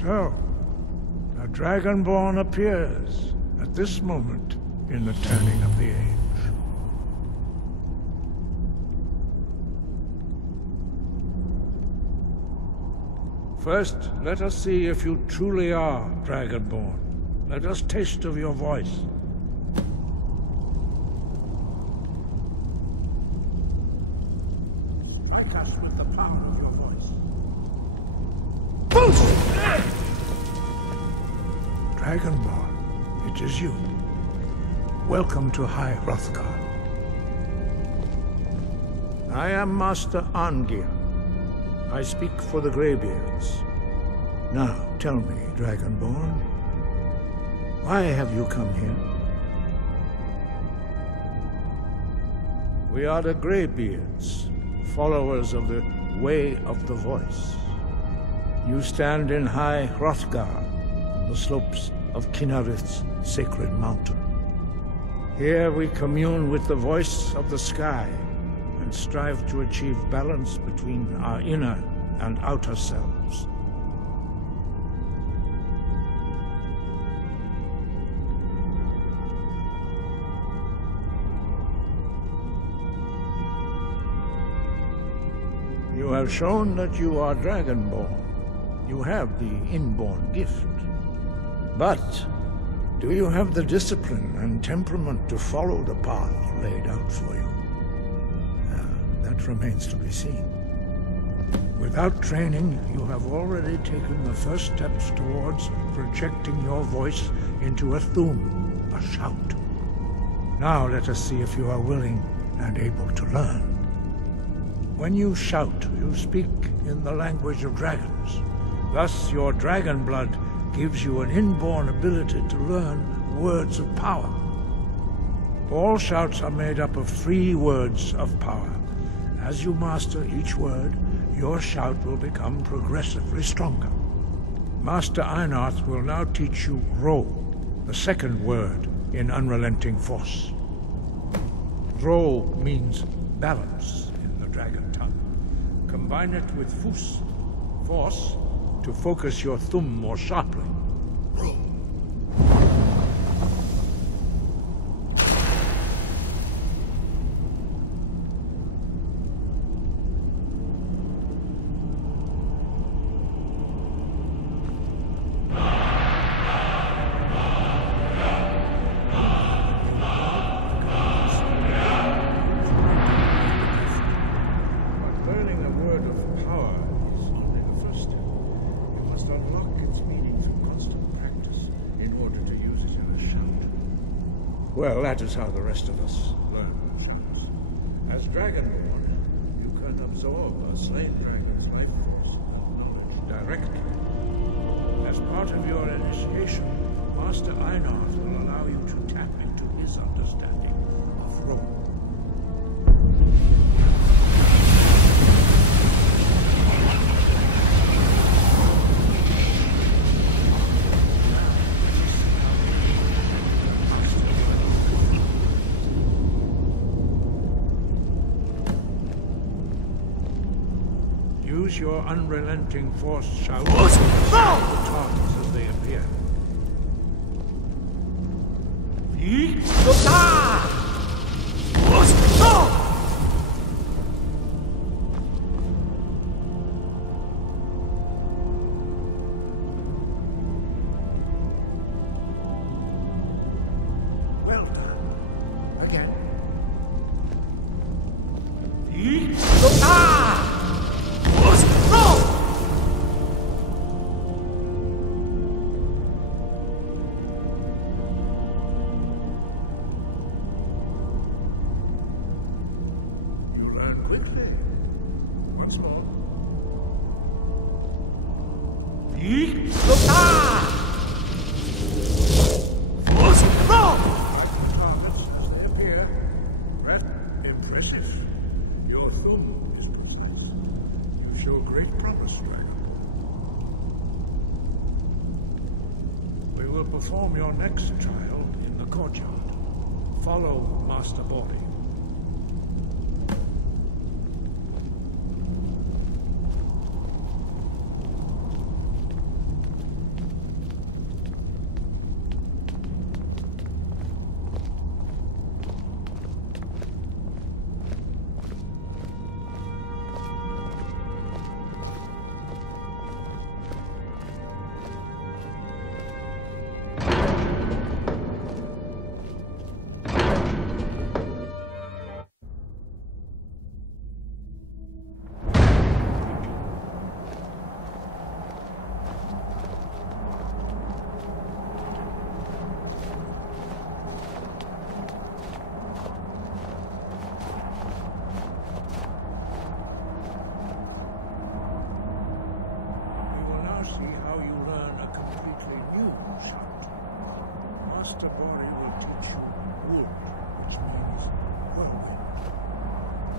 So, a Dragonborn appears at this moment in the turning of the age. First, let us see if you truly are Dragonborn. Let us taste of your voice. Strike us with the power of your voice. Dragonborn, it is you. Welcome to High Hrothgar. I am Master Arngeir. I speak for the Greybeards. Now, tell me, Dragonborn, why have you come here? We are the Greybeards, followers of the Way of the Voice. You stand in High Hrothgar, on the slopes of Kinnarith's sacred mountain. Here we commune with the voice of the sky, and strive to achieve balance between our inner and outer selves. You have shown that you are Dragonborn. You have the inborn gift. But do you have the discipline and temperament to follow the path laid out for you? That remains to be seen. Without training, you have already taken the first steps towards projecting your voice into a thum, a shout. Now let us see if you are willing and able to learn. When you shout, you speak in the language of dragons. Thus, your dragon blood gives you an inborn ability to learn words of power. All shouts are made up of 3 words of power. As you master each word, your shout will become progressively stronger. Master Einarth will now teach you Ro, the second word in Unrelenting Force. Ro means balance in the dragon tongue. Combine it with Fus, force, to focus your thumb more sharply. Ro. Well, that is how the rest of us learn shouts. As Dragonborn, you can absorb a slain dragon's life force and knowledge directly. As part of your initiation, Master Einarth will allow you to tap into his understanding of Rome. Use your unrelenting force shout to the targets as they appear. Well done. Again. Quickly. Once more. Targets as they appear. Rat, impressive. Your thumb is poisonous. You show great promise, Dragon. We will perform your next trial in the courtyard. Follow Master Bordy.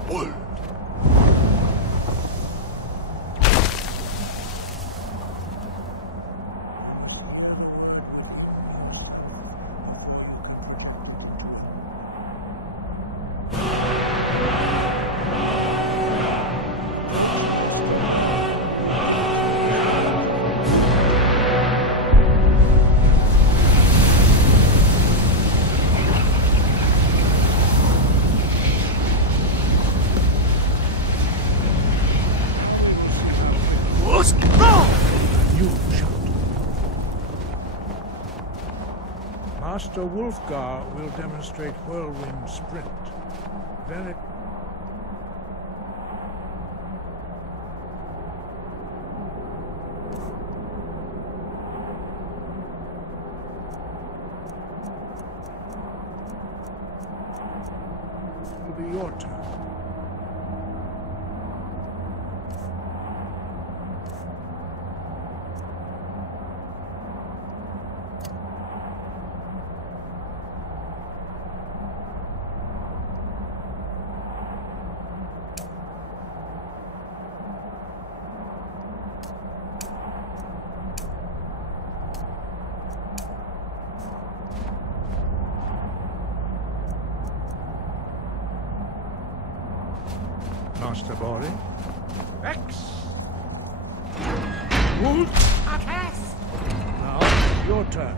world. Master Wolfgar will demonstrate Whirlwind Sprint. Then it... will be your turn. Master Bori. Rex! Wolf! Attacks! Now, it's your turn.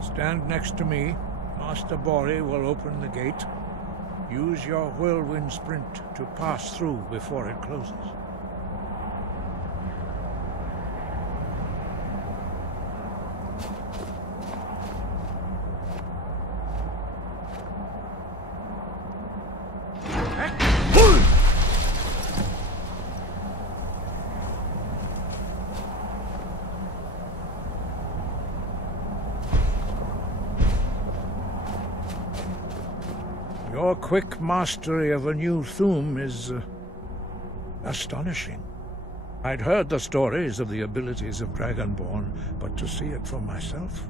Stand next to me. Master Bori will open the gate. Use your whirlwind sprint to pass through before it closes. Your quick mastery of a new Thuum is astonishing. I'd heard the stories of the abilities of Dragonborn, but to see it for myself...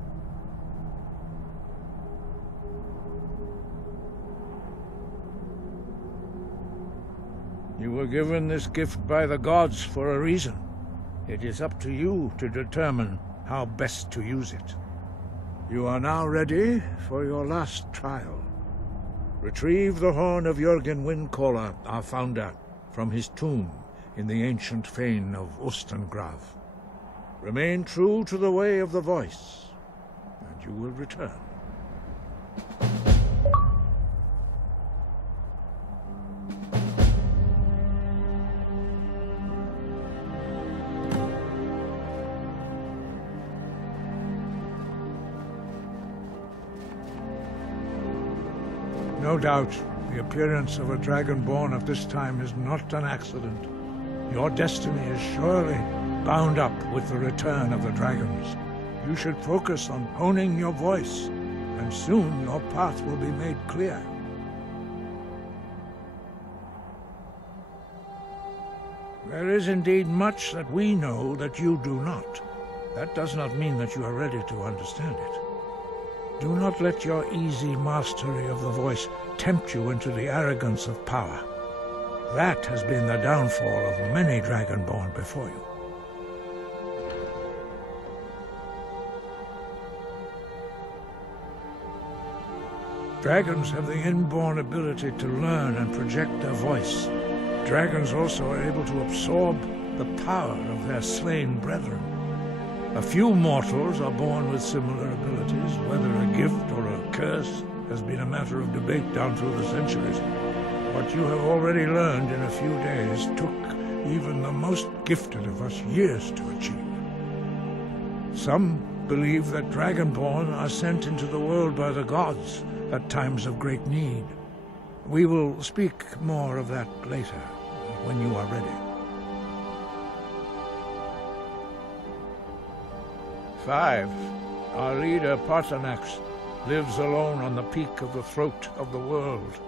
You were given this gift by the gods for a reason. It is up to you to determine how best to use it. You are now ready for your last trial. Retrieve the horn of Jürgen Windcaller, our founder, from his tomb in the ancient fane of Ostengrav. Remain true to the way of the voice, and you will return. No doubt, the appearance of a Dragonborn of this time is not an accident. Your destiny is surely bound up with the return of the dragons. You should focus on honing your voice, and soon your path will be made clear. There is indeed much that we know that you do not. That does not mean that you are ready to understand it. Do not let your easy mastery of the voice tempt you into the arrogance of power. That has been the downfall of many Dragonborn before you. Dragons have the inborn ability to learn and project their voice. Dragons also are able to absorb the power of their slain brethren. A few mortals are born with similar abilities. Whether a gift or a curse has been a matter of debate down through the centuries. What you have already learned in a few days took even the most gifted of us years to achieve. Some believe that Dragonborn are sent into the world by the gods at times of great need. We will speak more of that later, when you are ready. 5. Our leader, Paarthurnax, lives alone on the peak of the throat of the world.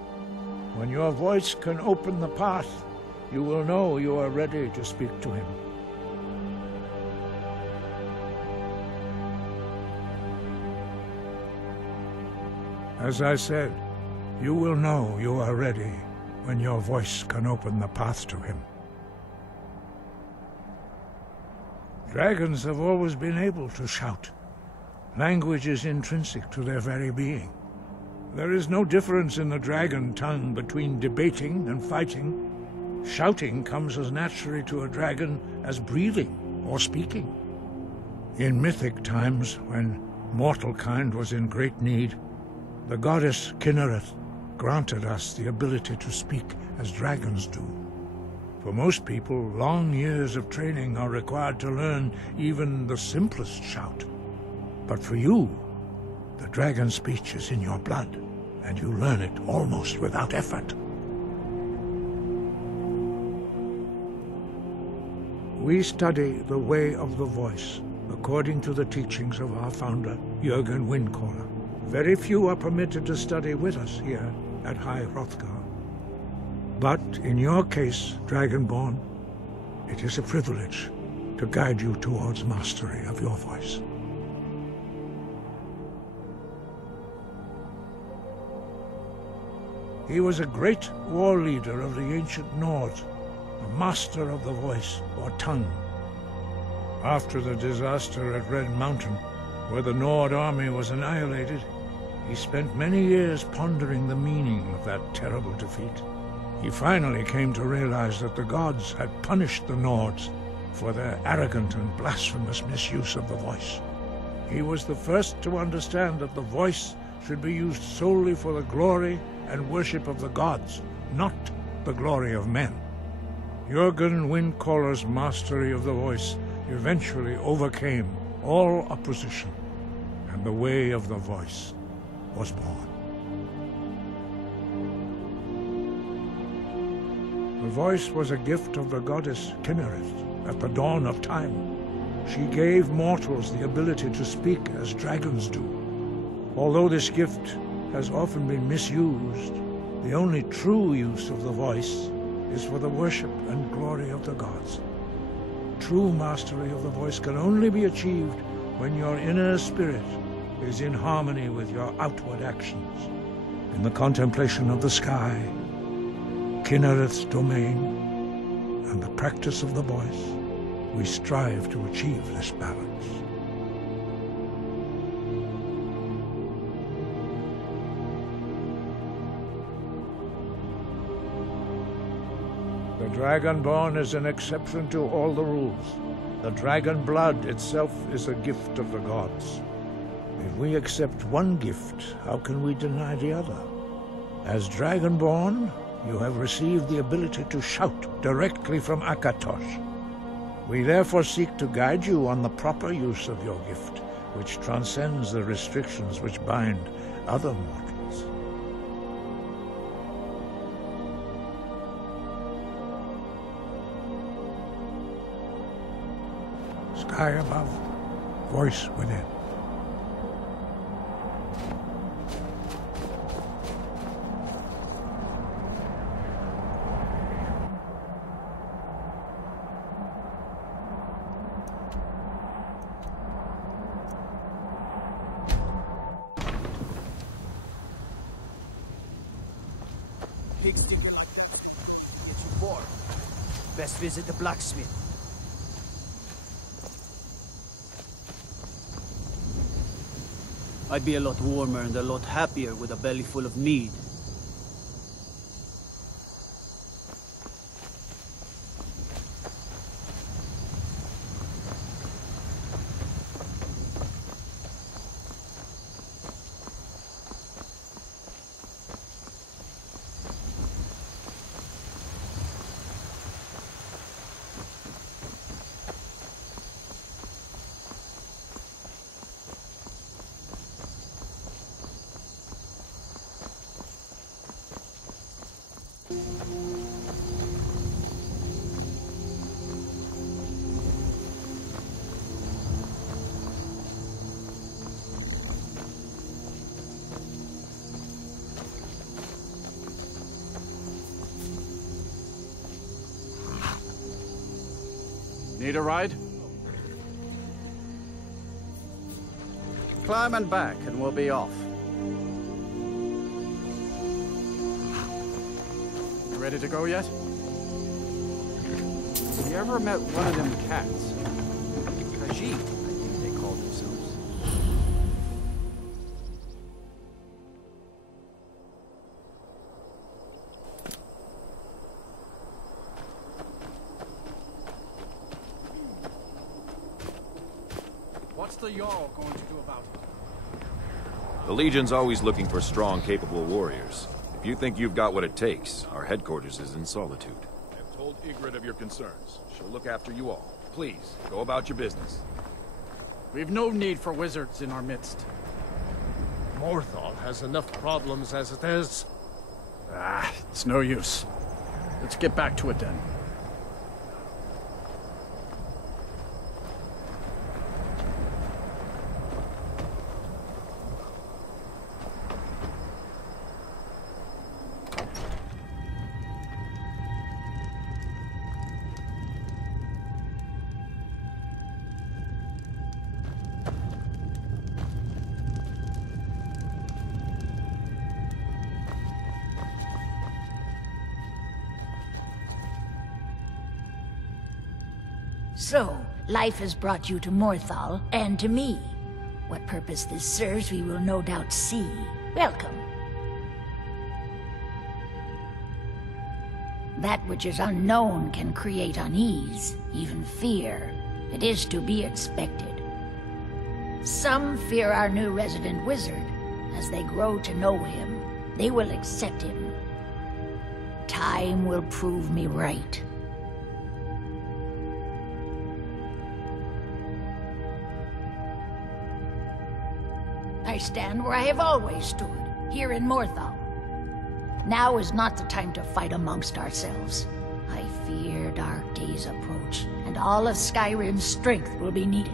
When your voice can open the path, you will know you are ready to speak to him. As I said, you will know you are ready when your voice can open the path to him. Dragons have always been able to shout. Language is intrinsic to their very being. There is no difference in the dragon tongue between debating and fighting. Shouting comes as naturally to a dragon as breathing or speaking. In mythic times, when mortal kind was in great need, the goddess Kinnereth granted us the ability to speak as dragons do. For most people, long years of training are required to learn even the simplest shout. But for you, the dragon speech is in your blood, and you learn it almost without effort. We study the way of the voice, according to the teachings of our founder, Jürgen Windcaller. Very few are permitted to study with us here at High Hrothgar. But in your case, Dragonborn, it is a privilege to guide you towards mastery of your voice. He was a great war leader of the ancient Nords, a master of the voice, or tongue. After the disaster at Red Mountain, where the Nord army was annihilated, he spent many years pondering the meaning of that terrible defeat. He finally came to realize that the gods had punished the Nords for their arrogant and blasphemous misuse of the voice. He was the first to understand that the voice should be used solely for the glory and worship of the gods, not the glory of men. Jürgen Windcaller's mastery of the voice eventually overcame all opposition, and the way of the voice was born. The voice was a gift of the goddess Kinnereth at the dawn of time. She gave mortals the ability to speak as dragons do. Although this gift has often been misused, the only true use of the voice is for the worship and glory of the gods. True mastery of the voice can only be achieved when your inner spirit is in harmony with your outward actions. In the contemplation of the sky, Kinnereth's domain, and the practice of the voice, we strive to achieve this balance. The Dragonborn is an exception to all the rules. The dragon blood itself is a gift of the gods. If we accept one gift, how can we deny the other? As Dragonborn, you have received the ability to shout directly from Akatosh. We therefore seek to guide you on the proper use of your gift, which transcends the restrictions which bind other mortals. Sky above, voice within. Pig sticking like that gets you bored. Best visit the blacksmith. I'd be a lot warmer and a lot happier with a belly full of mead. Need a ride? Climb and back and we'll be off. Ready to go yet? You ever met one of them cats? Khajiit, I think they call themselves. What's the Jarl going to do about it? The Legion's always looking for strong, capable warriors. If you think you've got what it takes, our headquarters is in Solitude. I've told Ygritte of your concerns. She'll look after you all. Please, go about your business. We've no need for wizards in our midst. Morthal has enough problems as it is. It's no use. Let's get back to it then. So, life has brought you to Morthal, and to me. What purpose this serves, we will no doubt see. Welcome. That which is unknown can create unease, even fear. It is to be expected. Some fear our new resident wizard. As they grow to know him, they will accept him. Time will prove me right. I stand where I have always stood, here in Morthal. Now is not the time to fight amongst ourselves. I fear dark days approach, and all of Skyrim's strength will be needed.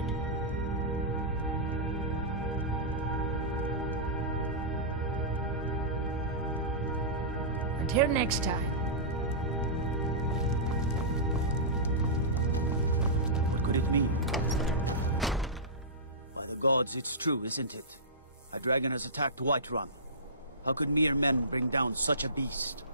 Until next time. What could it mean? By the gods, it's true, isn't it? A dragon has attacked Whiterun. How could mere men bring down such a beast?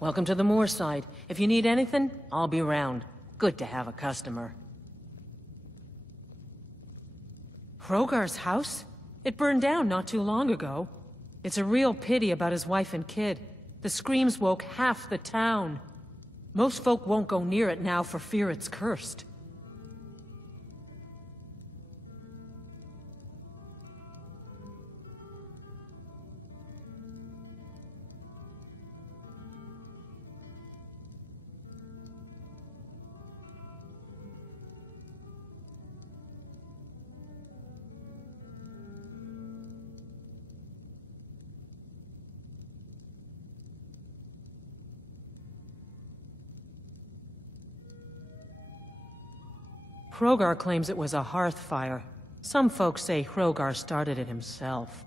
Welcome to the Moorside. If you need anything, I'll be around. Good to have a customer. Hrogar's house? It burned down not too long ago. It's a real pity about his wife and kid. The screams woke half the town. Most folk won't go near it now for fear it's cursed. Hrogar claims it was a hearth fire. Some folks say Hrogar started it himself.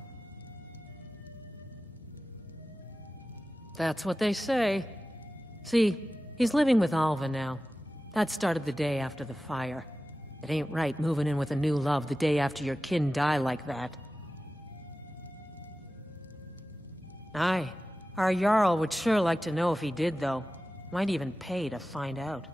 That's what they say. See, he's living with Alva now. That started the day after the fire. It ain't right moving in with a new love the day after your kin die like that. Aye, our Jarl would sure like to know if he did, though. Might even pay to find out.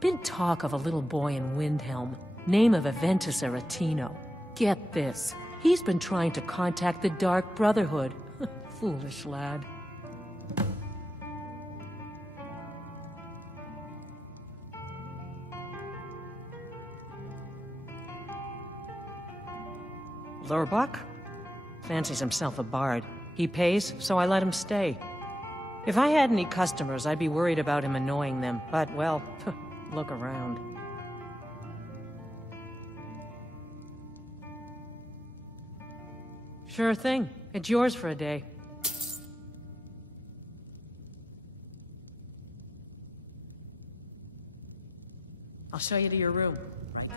Been talk of a little boy in Windhelm, name of Aventus Aretino. Get this, he's been trying to contact the Dark Brotherhood. Foolish lad. Lurbuck? Fancies himself a bard. He pays, so I let him stay. If I had any customers, I'd be worried about him annoying them. But, well, look around. Sure thing. It's yours for a day. I'll show you to your room. Right.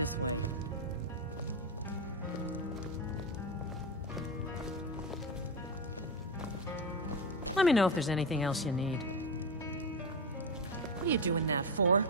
Let me know if there's anything else you need. What are you doing that for?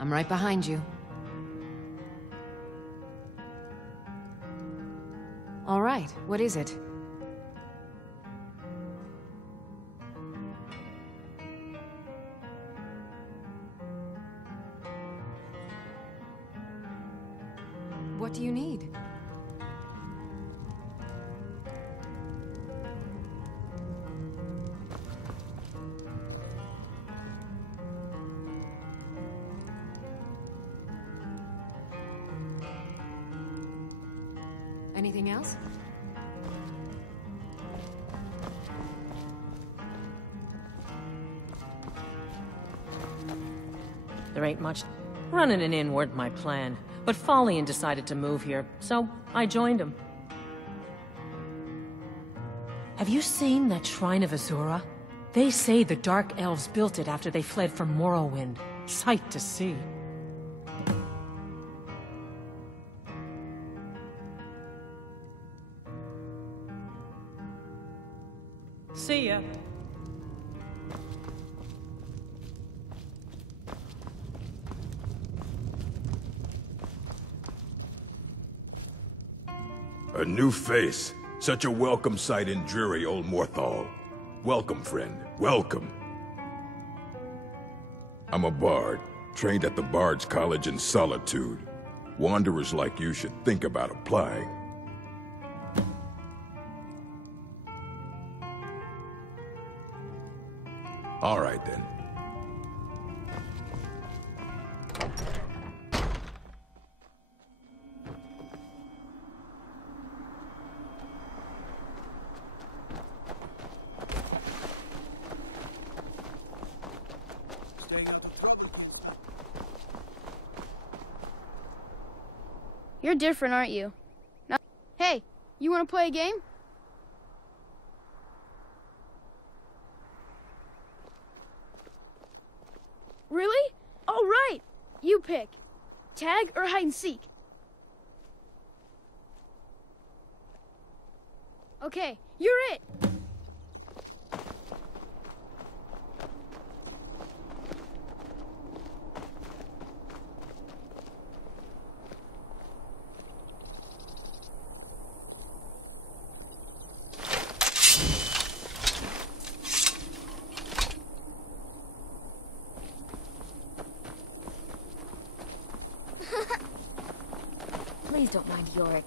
I'm right behind you. All right, what is it? What do you need? Anything else? There ain't much. Running an inn weren't my plan, but Follian decided to move here, so I joined him. Have you seen that Shrine of Azura? They say the Dark Elves built it after they fled from Morrowind. Sight to see. See ya. A new face. Such a welcome sight in dreary old Morthal. Welcome, friend. Welcome. I'm a bard, trained at the Bard's College in Solitude. Wanderers like you should think about applying. All right, then. You're different, aren't you? Now, hey, you want to play a game? Really? All right. You pick. Tag or hide and seek? Okay, you're it. Please don't mind Yorick.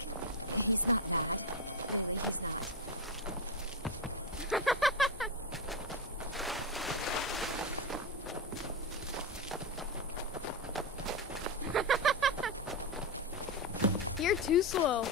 You're too slow.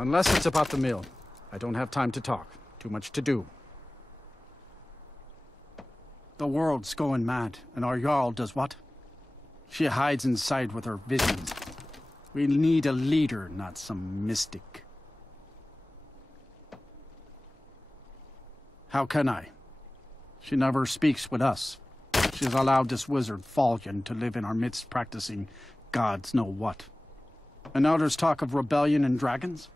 Unless it's about the mill. I don't have time to talk. Too much to do. The world's going mad, and our Jarl does what? She hides inside with her visions. We need a leader, not some mystic. How can I? She never speaks with us. She's allowed this wizard, Fallion, to live in our midst practicing gods know what. And now there's talk of rebellion and dragons?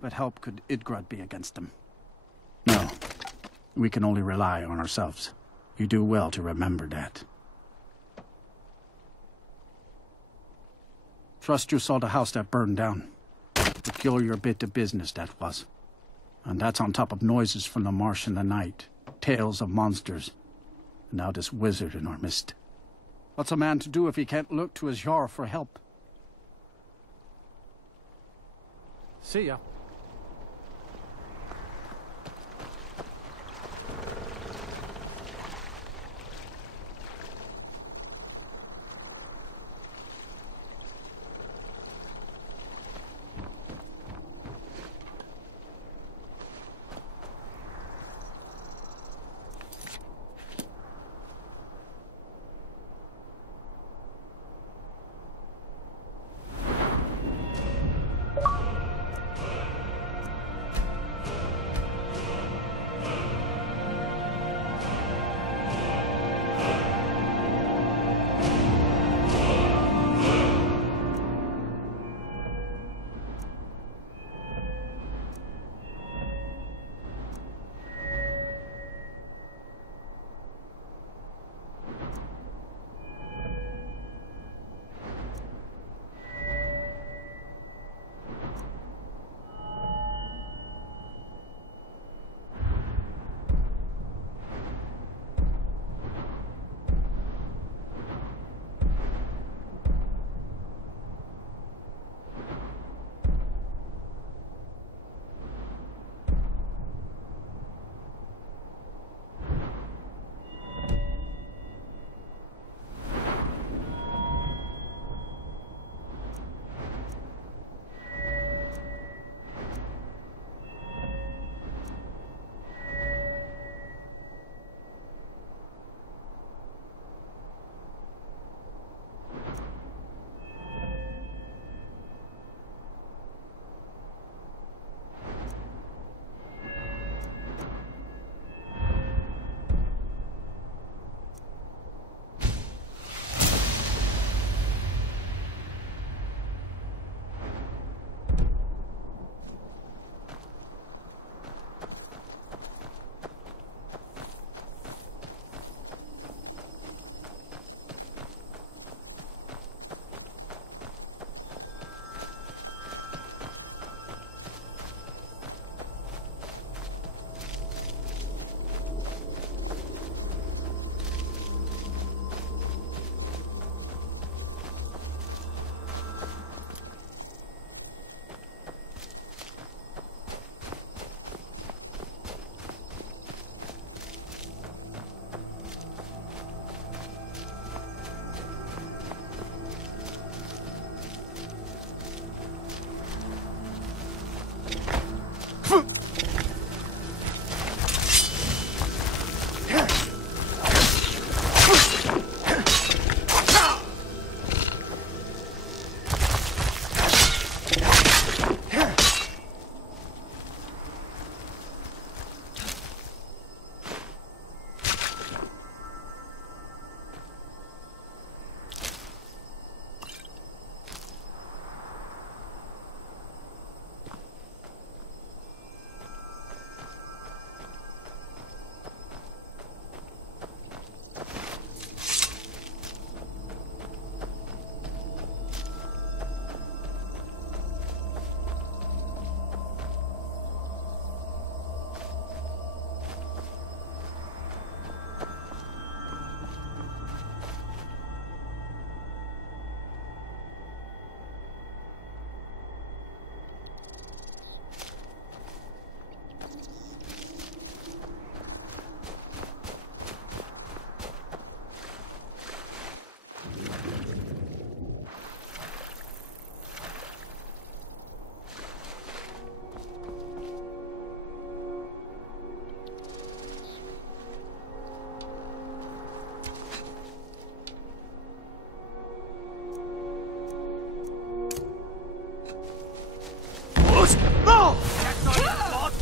What help could Idgrad be against them? No. We can only rely on ourselves. You do well to remember that. Trust you saw the house that burned down. Peculiar bit of business that was. And that's on top of noises from the marsh in the night. Tales of monsters. And now this wizard in our midst. What's a man to do if he can't look to his Jarl for help? See ya. Just... No! That's not his fault!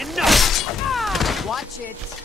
Enough! Watch it.